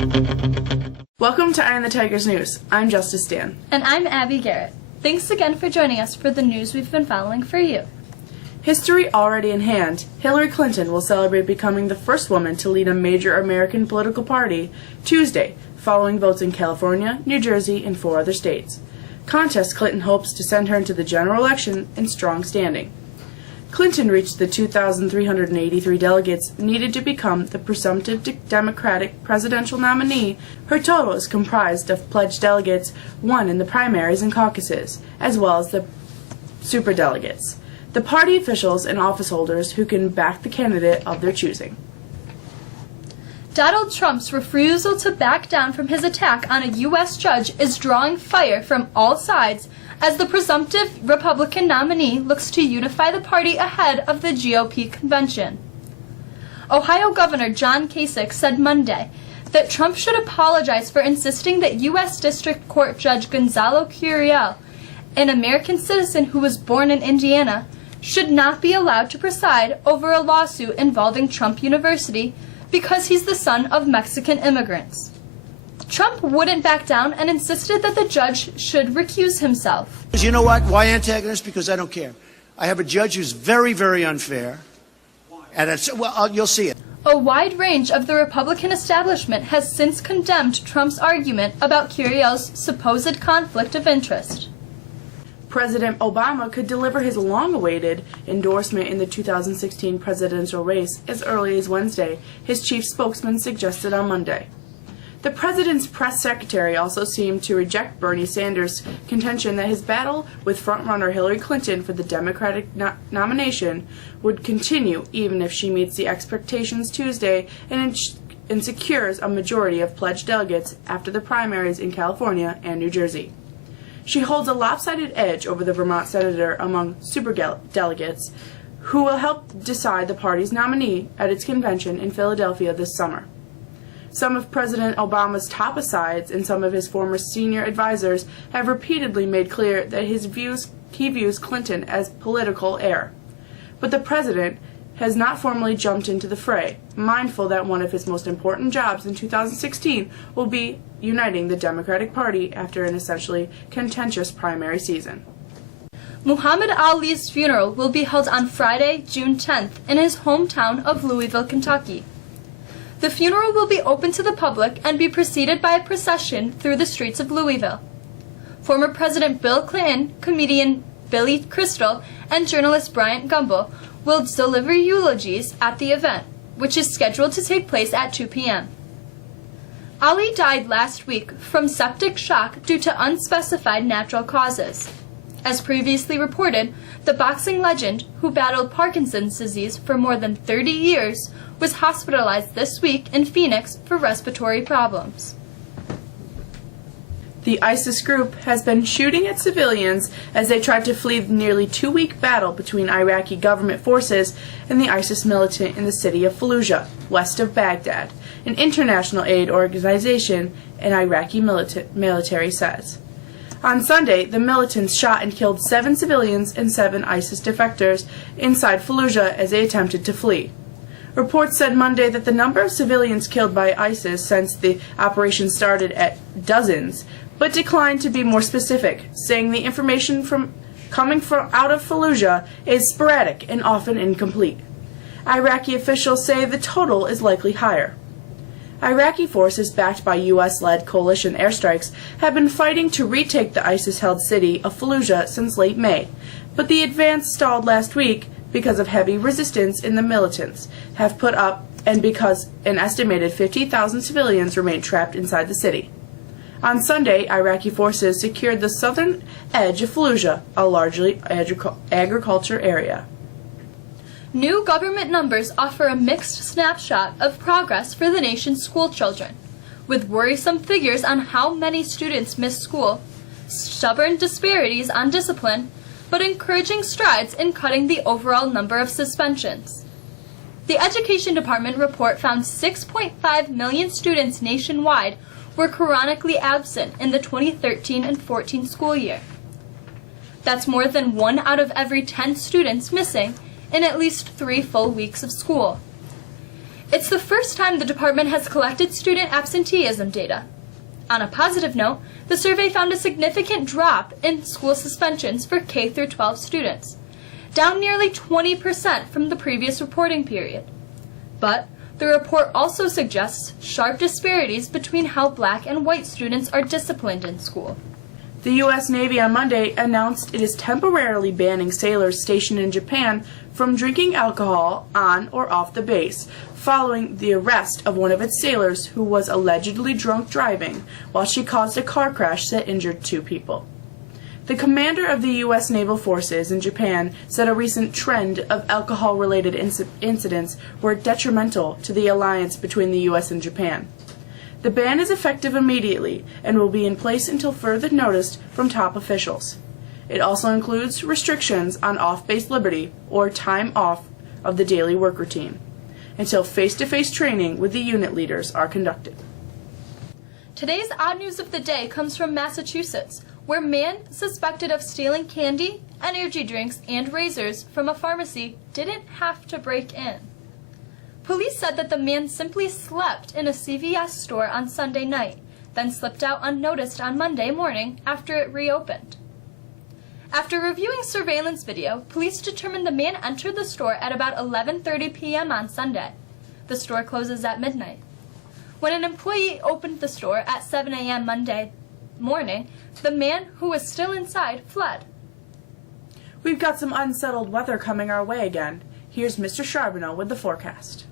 Welcome to Eye on the Tigers News. I'm Justice Dan. And I'm Abby Garrett. Thanks again for joining us for the news we've been following for you. History already in hand, Hillary Clinton will celebrate becoming the first woman to lead a major American political party Tuesday, following votes in California, New Jersey, and 4 other states. Contest Clinton hopes to send her into the general election in strong standing. Clinton reached the 2,383 delegates needed to become the presumptive Democratic presidential nominee. Her total is comprised of pledged delegates won in the primaries and caucuses, as well as the superdelegates, the party officials and office holders who can back the candidate of their choosing. Donald Trump's refusal to back down from his attack on a U.S. judge is drawing fire from all sides as the presumptive Republican nominee looks to unify the party ahead of the GOP convention. Ohio Governor John Kasich said Monday that Trump should apologize for insisting that U.S. District Court Judge Gonzalo Curiel, an American citizen who was born in Indiana, should not be allowed to preside over a lawsuit involving Trump University because he's the son of Mexican immigrants. Trump wouldn't back down and insisted that the judge should recuse himself. You know what? Why antagonist? Because I don't care. I have a judge who's very, very unfair. And you'll see it. A wide range of the Republican establishment has since condemned Trump's argument about Curiel's supposed conflict of interest. President Obama could deliver his long-awaited endorsement in the 2016 presidential race as early as Wednesday, his chief spokesman suggested on Monday. The president's press secretary also seemed to reject Bernie Sanders' contention that his battle with frontrunner Hillary Clinton for the Democratic nomination would continue even if she meets the expectations Tuesday and secures a majority of pledged delegates after the primaries in California and New Jersey. She holds a lopsided edge over the Vermont senator among superdelegates, who will help decide the party's nominee at its convention in Philadelphia this summer. Some of President Obama's top asides and some of his former senior advisors have repeatedly made clear that he views Clinton as political heir. But the president has not formally jumped into the fray, mindful that one of his most important jobs in 2016 will be uniting the Democratic Party after an essentially contentious primary season. Muhammad Ali's funeral will be held on Friday, June 10th, in his hometown of Louisville, Kentucky. The funeral will be open to the public and be preceded by a procession through the streets of Louisville. Former President Bill Clinton, comedian Billy Crystal, and journalist Bryant Gumbel will deliver eulogies at the event, which is scheduled to take place at 2 p.m. Ali died last week from septic shock due to unspecified natural causes. As previously reported, the boxing legend, who battled Parkinson's disease for more than 30 years, was hospitalized this week in Phoenix for respiratory problems. The ISIS group has been shooting at civilians as they tried to flee the nearly 2-week battle between Iraqi government forces and the ISIS militant in the city of Fallujah, west of Baghdad, an international aid organization, an Iraqi military says. On Sunday, the militants shot and killed 7 civilians and 7 ISIS defectors inside Fallujah as they attempted to flee. Reports said Monday that the number of civilians killed by ISIS since the operation started at dozens, but declined to be more specific, saying the information coming out of Fallujah is sporadic and often incomplete. Iraqi officials say the total is likely higher. Iraqi forces backed by U.S.-led coalition airstrikes have been fighting to retake the ISIS-held city of Fallujah since late May, but the advance stalled last week because of heavy resistance in the militants have put up and because an estimated 50,000 civilians remain trapped inside the city. On Sunday, Iraqi forces secured the southern edge of Fallujah, a largely agriculture area. New government numbers offer a mixed snapshot of progress for the nation's school children, with worrisome figures on how many students miss school, stubborn disparities on discipline, but encouraging strides in cutting the overall number of suspensions. The Education Department report found 6.5 million students nationwide were chronically absent in the 2013 and 14 school year. That's more than 1 out of every 10 students missing in at least 3 full weeks of school. It's the first time the department has collected student absenteeism data. On a positive note, the survey found a significant drop in school suspensions for K-12 students, down nearly 20% from the previous reporting period. But the report also suggests sharp disparities between how black and white students are disciplined in school. The U.S. Navy on Monday announced it is temporarily banning sailors stationed in Japan from drinking alcohol on or off the base, following the arrest of one of its sailors who was allegedly drunk driving while she caused a car crash that injured 2 people. The commander of the U.S. Naval Forces in Japan said a recent trend of alcohol-related incidents were detrimental to the alliance between the U.S. and Japan. The ban is effective immediately and will be in place until further notice from top officials. It also includes restrictions on off-base liberty or time off of the daily work routine until face-to-face training with the unit leaders are conducted. Today's odd news of the day comes from Massachusetts, where man suspected of stealing candy, energy drinks, and razors from a pharmacy didn't have to break in. Police said that the man simply slept in a CVS store on Sunday night, then slipped out unnoticed on Monday morning after it reopened. After reviewing surveillance video, police determined the man entered the store at about 11:30 p.m. on Sunday. The store closes at midnight. When an employee opened the store at 7 a.m. Monday morning, the man who was still inside fled. We've got some unsettled weather coming our way again. Here's Mr. Charbonneau with the forecast.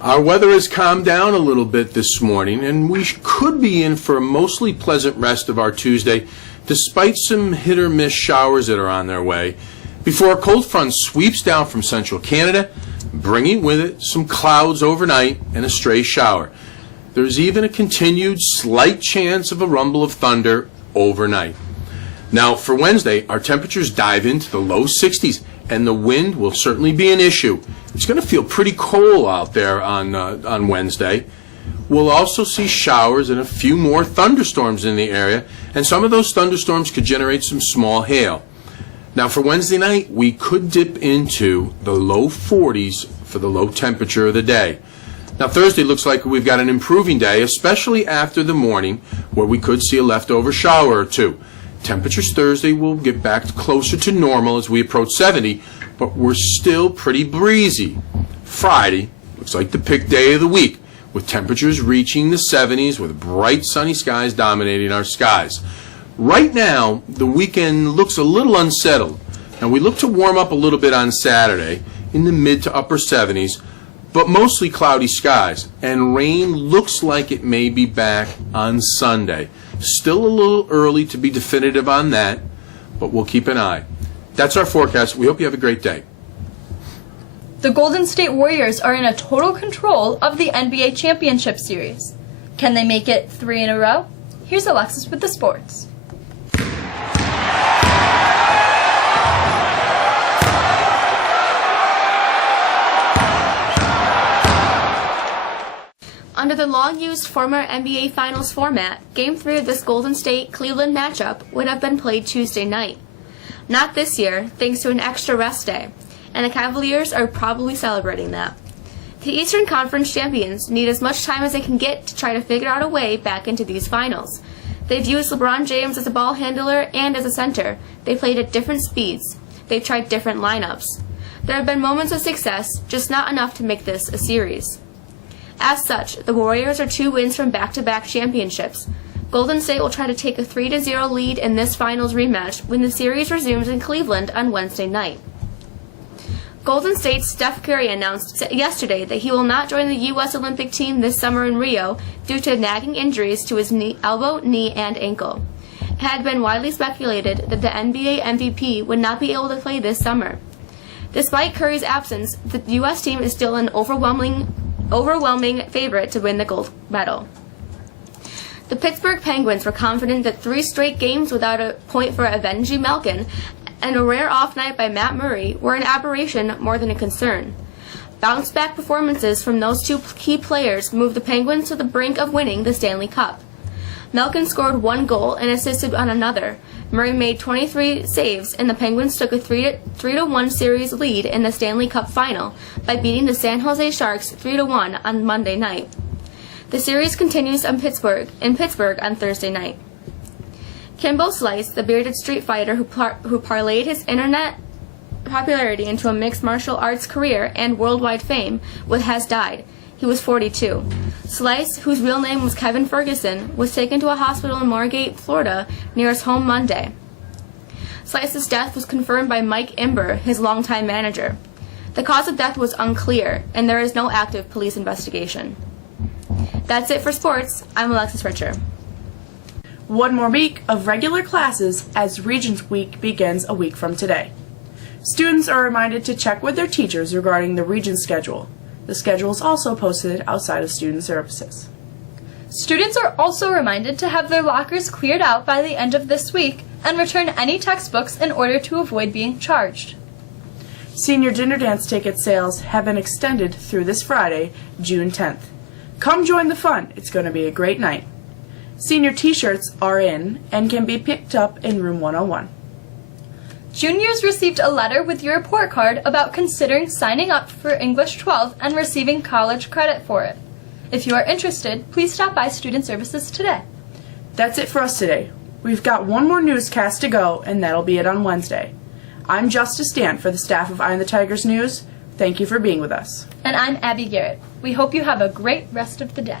Our weather has calmed down a little bit this morning, and we could be in for a mostly pleasant rest of our Tuesday, despite some hit-or-miss showers that are on their way, before a cold front sweeps down from central Canada, bringing with it some clouds overnight and a stray shower. There's even a continued slight chance of a rumble of thunder overnight. Now, for Wednesday, our temperatures dive into the low 60s, and the wind will certainly be an issue. It's going to feel pretty cold out there on Wednesday. We'll also see showers and a few more thunderstorms in the area, and some of those thunderstorms could generate some small hail. Now, for Wednesday night, we could dip into the low 40s for the low temperature of the day. Now, Thursday looks like we've got an improving day, especially after the morning, where we could see a leftover shower or two. Temperatures Thursday will get back closer to normal as we approach 70, but we're still pretty breezy. Friday looks like the pick day of the week, with temperatures reaching the 70s with bright sunny skies dominating our skies. Right now, the weekend looks a little unsettled. Now, we look to warm up a little bit on Saturday in the mid to upper 70s, but mostly cloudy skies, and rain looks like it may be back on Sunday. Still a little early to be definitive on that, but we'll keep an eye. That's our forecast. We hope you have a great day. The Golden State Warriors are in a total control of the NBA Championship Series. Can they make it 3 in a row? Here's Alexis with the sports. Under the long-used former NBA Finals format, Game 3 of this Golden State-Cleveland matchup would have been played Tuesday night. Not this year, thanks to an extra rest day, and the Cavaliers are probably celebrating that. The Eastern Conference champions need as much time as they can get to try to figure out a way back into these finals. They've used LeBron James as a ball handler and as a center. They played at different speeds. They've tried different lineups. There have been moments of success, just not enough to make this a series. As such, the Warriors are 2 wins from back-to-back championships. Golden State will try to take a 3-0 lead in this finals rematch when the series resumes in Cleveland on Wednesday night. Golden State's Steph Curry announced yesterday that he will not join the U.S. Olympic team this summer in Rio due to nagging injuries to his elbow, knee, and ankle. It had been widely speculated that the NBA MVP would not be able to play this summer. Despite Curry's absence, the U.S. team is still an overwhelming favorite to win the gold medal. The Pittsburgh Penguins were confident that 3 straight games without a point for Evander Malkin and a rare off night by Matt Murray were an aberration more than a concern. Bounce-back performances from those 2 key players moved the Penguins to the brink of winning the Stanley Cup. Malkin scored 1 goal and assisted on another. Murray made 23 saves, and the Penguins took a 3-1 series lead in the Stanley Cup final by beating the San Jose Sharks 3-1 on Monday night. The series continues in Pittsburgh on Thursday night. Kimbo Slice, the bearded street fighter who parlayed his internet popularity into a mixed martial arts career and worldwide fame, has died. He was 42. Slice, whose real name was Kevin Ferguson, was taken to a hospital in Margate, Florida, near his home Monday. Slice's death was confirmed by Mike Imber, his longtime manager. The cause of death was unclear, and there is no active police investigation. That's it for sports. I'm Alexis Richer. One more week of regular classes as Regents Week begins a week from today. Students are reminded to check with their teachers regarding the Regents schedule. The schedule is also posted outside of student services. Students are also reminded to have their lockers cleared out by the end of this week and return any textbooks in order to avoid being charged. Senior dinner dance ticket sales have been extended through this Friday, June 10th. Come join the fun. It's going to be a great night. Senior t-shirts are in and can be picked up in room 101. Juniors received a letter with your report card about considering signing up for English 12 and receiving college credit for it. If you are interested, please stop by Student Services today. That's it for us today. We've got one more newscast to go, and that'll be it on Wednesday. I'm Justice Dan for the staff of Eye on the Tigers News. Thank you for being with us. And I'm Abby Garrett. We hope you have a great rest of the day.